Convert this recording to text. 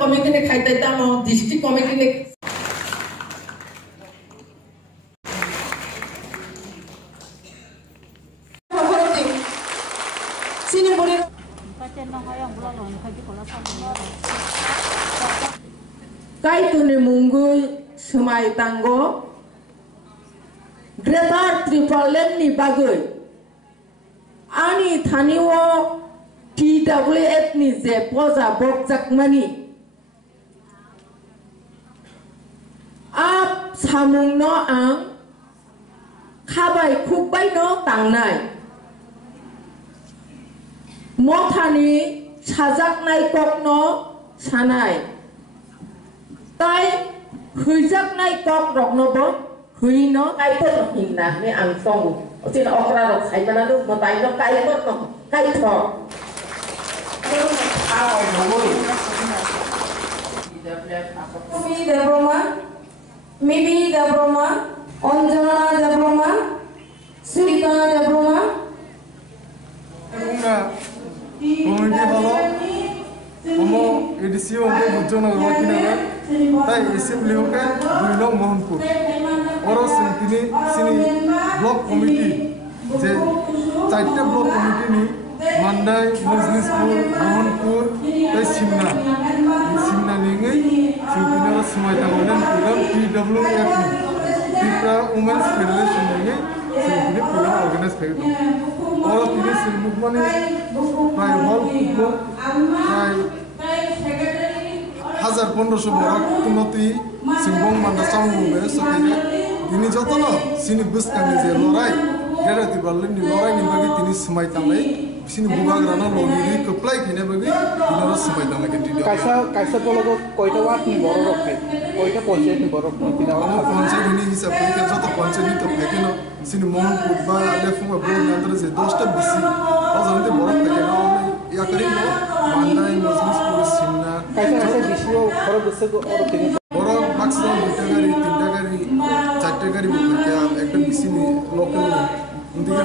Committee নে খাইতে দাম ডিস্ট্রিক্ট কমিটি নে সিনি বলি কাই তুনি মুঙ্গুই समाय तांगो ग्रेटर त्रिपुरालैंड नि बागै आनी थानिओ TWF नि जे पजा बकजाकमानि आप सामुंनो आं खाबाय खुबाय न तांनाय मथानि साजाकनाय ककनो सानाय ताय Hujaknai kok rok nobo, huino kai to hinna ni ang songu. Osin okra rok sai mana lu matai no kai kot no kai tho. Mimi Debroma, Anjana Debroma, Srika Debroma. Komite balo, omo edisio omo bujona wakina na. তাই assembly হোকে 2 নং মোহনপুর ওর সিনি block committee যে 4টে block committee নি মান্দাই মজলিসপুর মোহনপুর তাই সিমনা নিঙে সুবিনা সময় তাগোনেন program TWF নি Tripura women's federation নিঙে সুবিনা program organize খাইতো ওর তিনি সিলবুক মানে প্রায় হল ফুটবল প্রায় 1500 borok tunoti singbong manda samu be sakene ini jotono sini buskani je lorai gerati balin ni lorai ni bagi tini semai tamai sini bubagrana logiri keplai khine bagi dinara semai tamai ke tidio kaisa bologo koita wat ni borok rokai koita panchayat ni borok tina amo panchayat ni hisab koi ke joto panchayat ni to phekeno sini mohon putba lefunga board nantra je 10 ta bisi ozante borok phekeno ya kari no mandai moslis pur simna kaisa bisio borok besego oro tini borok maximum 2 ta gari 3 ta gari 4 ta gari bukya ekta bisi ni local indiga